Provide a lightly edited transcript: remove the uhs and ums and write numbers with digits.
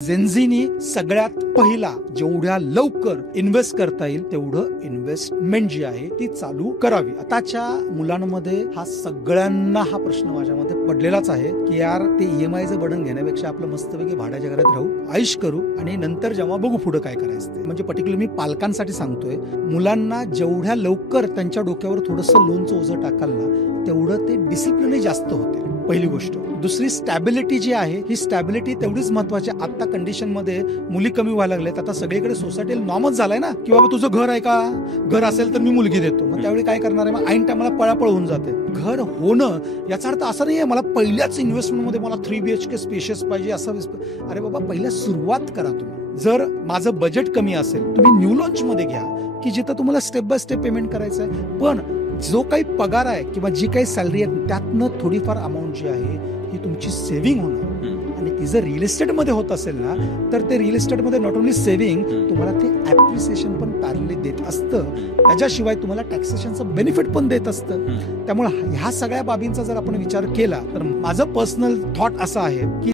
जेन्झीनी सगळ्यात पहिला जेवढ्या लवकर इन्व्हेस्ट करता येईल तेवढं इन्व्हेस्टमेंट जी आहे ती चालू करावी। आताच्या मुलांमध्ये हा सगळ्यांना हा प्रश्न माझ्यामध्ये पडलेलाच आहे की यार ते ईएमआयचं बर्डन घेण्यापेक्षा आपलं मस्तपैकी भाड्याच्या घरात राहू, आयुष करू आणि नंतर जेव्हा बघू पुढे काय करायचं ते। म्हणजे पर्टिक्युलर मी पालकांसाठी सांगतोय, मुलांना जेवढ्या लवकर त्यांच्या डोक्यावर थोडंसं लोनचं ओझं टाकाल ना तेवढं ते डिसिप्लिन जास्त होते, पहिली गोष्ट। दुसरी स्टॅबिलिटी जी आहे ही स्टॅबिलिटी तेवढीच महत्वाची। आता कंडिशन मध्ये मुली कमी व्हायला लागल्यात, आता सगळीकडे सोसायटीला नॉर्मच झालाय ना की बाबा तुझं घर आहे का, घर असेल तर मी मुलगी देतो। मग त्यावेळी काय करणार आहे, मग ऐन टायमाला पळापळ होऊन जाते। घर होणं याचा अर्थ असा नाहीये मला पहिल्याच इन्व्हेस्टमेंट मध्ये मला 3 BHK स्पेशियस पाहिजे असं। अरे बाबा पहिल्या सुरुवात करा तुम्ही। जर माझं बजेट कमी असेल तुम्ही न्यू लॉन्च मध्ये घ्या की जिथं तुम्हाला स्टेप बाय स्टेप पेमेंट करायचं आहे, पण जो काही पगार आहे किंवा जी काही सॅलरी आहे त्यातनं थोडीफार अमाऊंट जी आहे ही तुमची सेव्हिंग होणार। आणि ती जर रिअल इस्टेट मध्ये होत असेल ना तर ते रिअल इस्टेट मध्ये नॉट ओनली सेव्हिंग, तुम्हाला ते ऍप्रिसिएशन पण पॅरलली देत असतं, त्याच्याशिवाय तुम्हाला टॅक्सेशनचं बेनिफिट पण देत असतं। त्यामुळे ह्या सगळ्या बाबींचा जर आपण विचार केला तर माझं पर्सनल थॉट असं आहे की